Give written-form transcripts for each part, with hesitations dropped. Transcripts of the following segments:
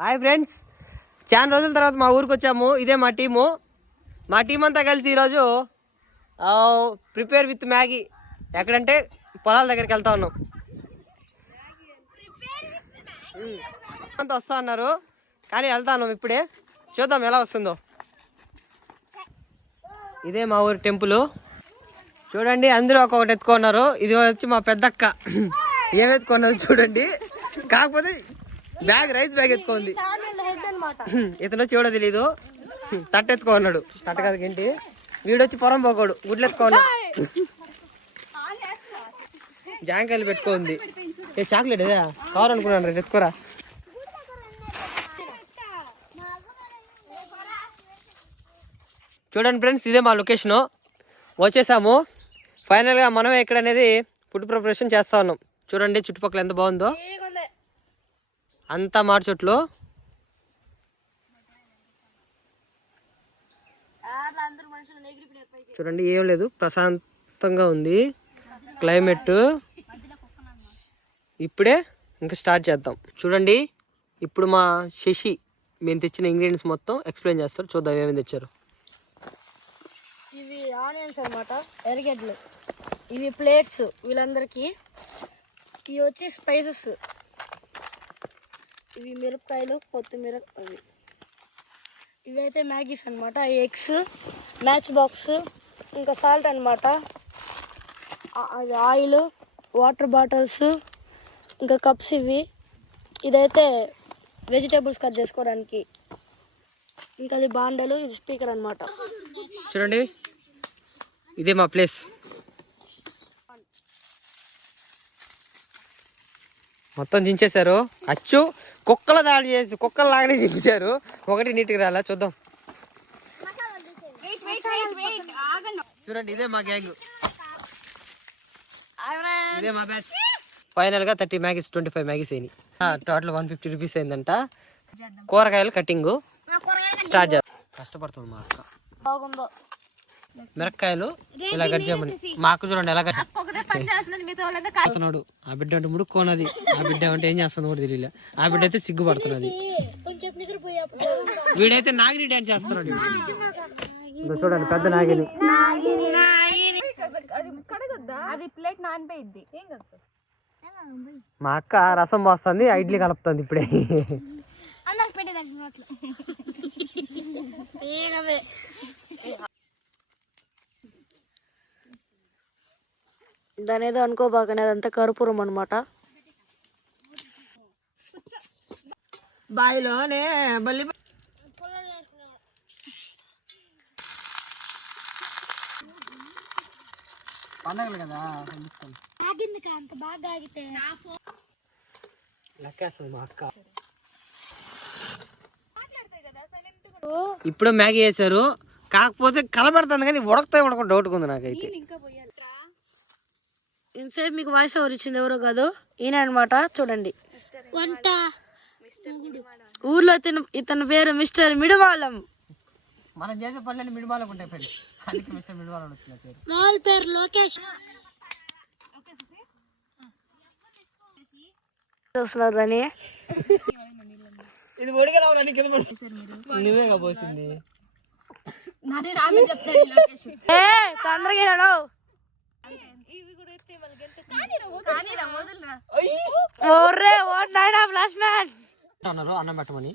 Hi friends, చాలా రోజుల తర్వాత మా ఊరికి వచ్చాము. ఇదే మా టీం అంతా కలిసి ఈరోజు ప్రిపేర్ విత్ మ్యాగీ ఎక్కడంటే పొలాల దగ్గరికి వెళ్తా ఉన్నాం. అంతా వస్తా అన్నారు కానీ వెళ్తాను ఇప్పుడే, చూద్దాం ఎలా వస్తుందో. ఇదే మా ఊరి టెంపుల్ చూడండి, అందరూ ఒక్కొక్కటి ఎత్తుకున్నారు. ఇది వచ్చి మా పెద్దక్క ఏం ఎత్తుకున్నది చూడండి, కాకపోతే బ్యాగ్ రైస్ బ్యాగ్ ఎత్తుకోండి. ఇతను వచ్చి కూడా తెలీదు, తట్ట ఎత్తుకున్నాడు. తట్ట కదా ఏంటి, వీడొచ్చి పొరం పోకోడు, గుడ్లు ఎత్తుకున్నాడు. జాంకాయలు పెట్టుకోండి. ఏ చాక్లెట్ అదే కావాలనుకున్నాను, రేపు ఎత్తుకోరా. చూడండి ఫ్రెండ్స్, ఇదే మా లొకేషను. వచ్చేసాము ఫైనల్గా. మనమే ఇక్కడ అనేది ఫుడ్ ప్రిపరేషన్ చేస్తా ఉన్నాం. చూడండి చుట్టుపక్కల ఎంత బాగుందో, అంతా మాడి చెట్లు. చూడండి ఏం లేదు, ప్రశాంతంగా ఉంది క్లైమేట్. ఇప్పుడే ఇంకా స్టార్ట్ చేద్దాం. చూడండి ఇప్పుడు మా శశి మేము తెచ్చిన ఇంగ్రీడియంట్స్ మొత్తం ఎక్స్ప్లెయిన్ చేస్తారు. చూద్దాం ఏమేమి తెచ్చారు. ఇవి ఆనియన్స్ అన్నమాట, ఎర్రగడ్డలు. ఇవి ప్లేట్స్ వీళ్ళందరికీ. ఇవి వచ్చి స్పైసెస్, ఇవి మిరపకాయలు, కొత్తిమీర. అవి ఇవైతే మ్యాగీస్ అనమాట. ఎగ్స్, మ్యాచ్ బాక్స్, ఇంకా సాల్ట్ అనమాట, అది ఆయిల్, వాటర్ బాటిల్స్, ఇంకా కప్స్. ఇదైతే వెజిటేబుల్స్ కట్ చేసుకోవడానికి. ఇంకా అది బాండలు, ఇది స్పీకర్ అనమాట. చూడండి ఇదే మా ప్లేస్. మొత్తం దించేశారు. అచ్చు కుక్కల దాడి చేసి కుక్కలు లాగానే దించారు. ఒకటి నీట్గా రాలా, చూద్దాం. చూడండి ఇదే మా గ్యాంగ్, ఇదే మా బ్యాచ్. ఫైనల్ గా 30 మ్యాగీస్ 25 మ్యాగీస్ అయినాయి. టోటల్ 150 రూపీస్ అయిందంట. కూరగాయలు కటింగ్ స్టార్ట్ చేద్దాం. కష్టపడుతుంది మా అక్క. బాగుందో మిరపకాయలు ఇలా కట్ చేయమని. మా అక్క చూడండి ఎలా కట్టున్నాడు. ఆ బిడ్డ అంటే ముడుక్కున్నది. ఆ బిడ్డ అంటే ఏం చేస్తుంది కూడా తెలియలే. ఆ బిడ్డ అయితే సిగ్గుపడుతున్నది. వీడైతే నాగిని డాన్స్ చేస్తున్నాడు. చూడండి పెద్ద నాగిని. మా అక్క రసం పోస్తుంది, ఇడ్లీ కలుపుతుంది ఇప్పుడే. దాని ఏదో అనుకోబాకనే, అదంతా కర్పూరం అనమాట. బాయిలోనే బల్లి పండగలు కదా, లెక్కేస్తుంది మా అక్క. ఇప్పుడు మ్యాగీ వేసారు, కాకపోతే కలబడుతుంది కానీ ఉడకతా ఉడక డౌట్ ఉంది నాకైతే. ఇంతసేపు మీకు వాయిస్ ఓవర్ ఇచ్చింది ఎవరో కాదు, ఈయన అనమాట. చూడండి ఊర్లో ఇతని పేరు మిస్టర్ మిడివాళం. మనం చేసే పనులన్నీ మిడివాళ్ళకు ఉంటాయి ఫ్రెండ్స్, అందుకే మిస్టర్ మిడివాళం వచ్చిన పేరు. వాళ్ళ పేరు లోకేష్. చూస్తున్నదని ఇది ఒడిగా రావాలని నువ్వేగా పోసింది. తొందరగా అన్నారు అన్నం పెట్టమని.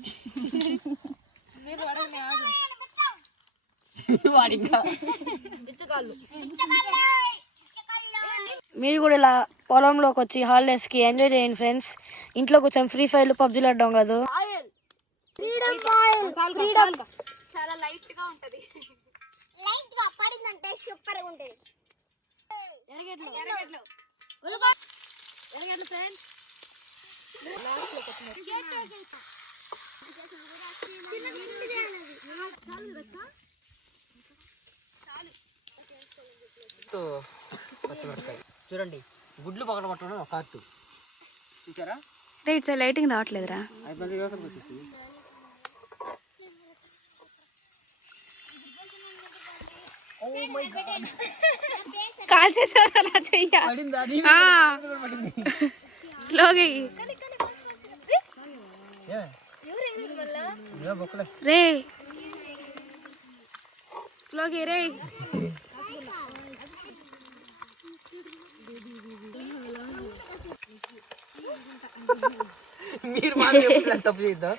మీరు కూడా ఇలా పొలంలోకి వచ్చి హాలిడేస్ కి ఎంజాయ్ చేయండి ఫ్రెండ్స్. ఇంట్లో కొంచెం ఫ్రీ ఫైర్ పబ్జీలు ఆడడం కాదు. చాలా లైట్ గా ఉంటది. లైట్ గా పడిందంటే సూపర్ గా ఉంటది. ఎర్రగడ్డలు ఫ్రెండ్స్. చూడండి గుడ్లు పక్కన పట్టడం ఒక కార్టు చూసారా. లైటింగ్ రావట్లేదురా. కాల్ చేసేవారు అలా చెయ్యాలి. స్లోగా రే స్లోగా రే. మీరు మాత్రం తప్పు చేద్దాం.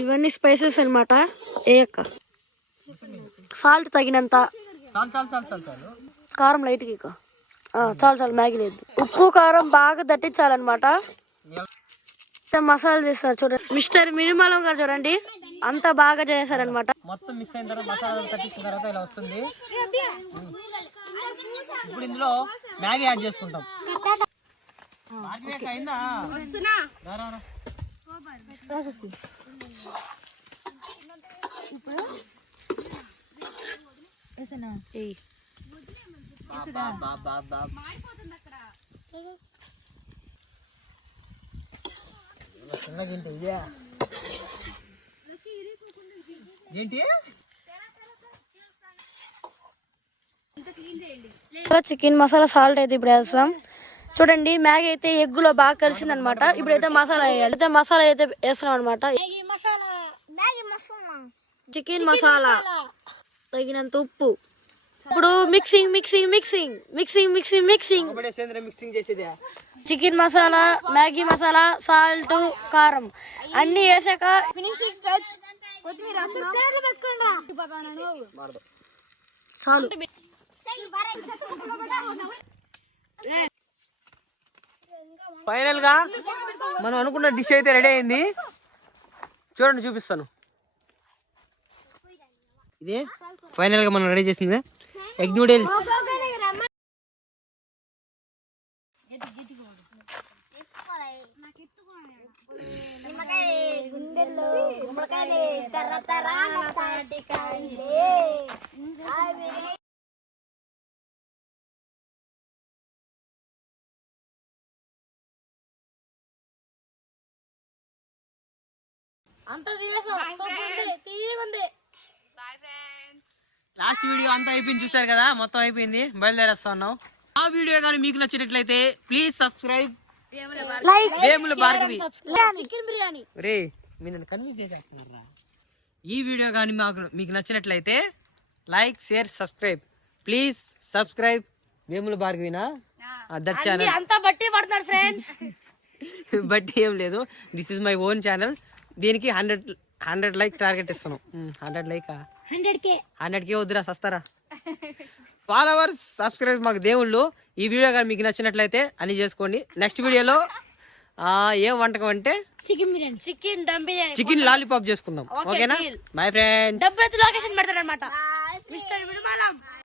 ఇవన్నీ స్పైసెస్ అన్నమాట. ఏయక్క సాల్ట్ తగినంత, చాలు చాలు చాలు చాలు చాలు. కారం లైట్గా ఇక చాలు చాలు, మ్యాగీ లేదు. ఉప్పు కారం బాగా దట్టించాలన్నమాట. మసాలా చేస్తారు చూడండి, మిస్టర్ మినిమలం గారు చూడండి అంతా బాగా చేశారనమాట. మొత్తం మిక్స్ అయిన తర్వాత మసాలా తట్టించిన తర్వాత ఇలా వస్తుంది. ఇప్పుడు ఇందులో మ్యాగీ యాడ్ చేసుకుంటాం. అయిందా? రా, రా, రా. చిన్నగింటి ఇదే ఏంటి? చికెన్ మసాలా సాల్ట్ అయితే ఇప్పుడు వేస్తాం. చూడండి మ్యాగీ అయితే ఎగ్గులో బాగా కలిసింది అనమాట. ఇప్పుడైతే మసాలా వేయాలి. అయితే మసాలా అయితే వేస్తున్నాం అనమాట. చికెన్ మసాలా తగినంత ఉప్పు. ఇప్పుడు mixing mixing mixing mixing mixing mixing. Mixing చేసేది chicken masala, Maggi masala, salt, కారం అన్ని వేసాక చాలు. ఫైనల్ గా మనం అనుకున్న డిష్ అయితే రెడీ అయింది. చూడండి, చూపిస్తాను. ఇదే ఫైనల్ గా మనం రెడీ చేసింది ఎగ్ నూడిల్స్. లాస్ట్ వీడియో అంతా అయిపోయింది, చూసారు కదా, మొత్తం అయిపోయింది. బయలుదేరేస్తా ఉన్నాం. ఆ వీడియో కానీ మీకు నచ్చినట్లయితే please subscribe Vemula Bhargavi chicken biryani. రే మీరు నన్ను కన్విన్స్ చేసేస్తున్నారా? ఈ వీడియో కానీ మీకు నచ్చినట్లయితే like, share, subscribe. Please subscribe Vemula భార్గవినా దట్ ఛానల్. అంతా బట్టి పడుతున్నారు ఫ్రెండ్స్. బట్ ఏం లేదు, this is my own channel. దీనికి 100 లైక్ టార్గెట్ ఇస్తున్నాం. 100 లైక్ 100K వద్దురా, సస్తారా. ఫాలోవర్స్, సబ్స్క్రైబ్ మాకు దేవుళ్ళు. ఈ వీడియో కానీ మీకు నచ్చినట్లయితే అన్ని చేసుకోండి. నెక్స్ట్ వీడియోలో ఏ వంటకం అంటే chicken biryani, chicken dum biryani, chicken lollipop చేసుకుందాం. ఓకేనా? Bye friends. డబ్బులు లొకేషన్ పెడతారనమాట. మిస్టర్